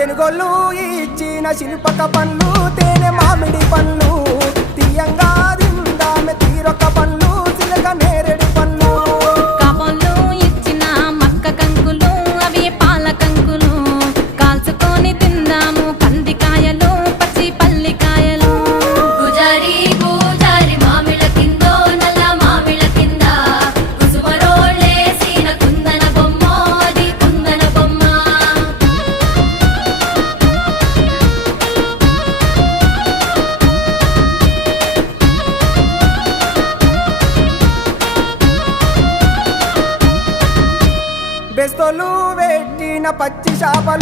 తెనుగోళ్ళు ఇచ్చిన శిల్పక పండ్లు తేనె మామిడి పండ్లు తీయంగా తిందామె తీరొక్క పండ్లు చిలక నేరేడు పండ్లు కాబోళ్ళు ఇచ్చిన మక్క కంకులు అవి పాల కంకులు కాల్చుకొని తిందాము కందికాయలు పచ్చి పల్లికాయలు గుజారి గుజారి మామిళ్ళ కిందో నల్ల మామిళ్ళ కింద కుసుమరోళ్ళేసిన కుందన బొమ్మ అది కుందన బొమ్మ బెస్తోలు పెట్టిన పచ్చి చేపలు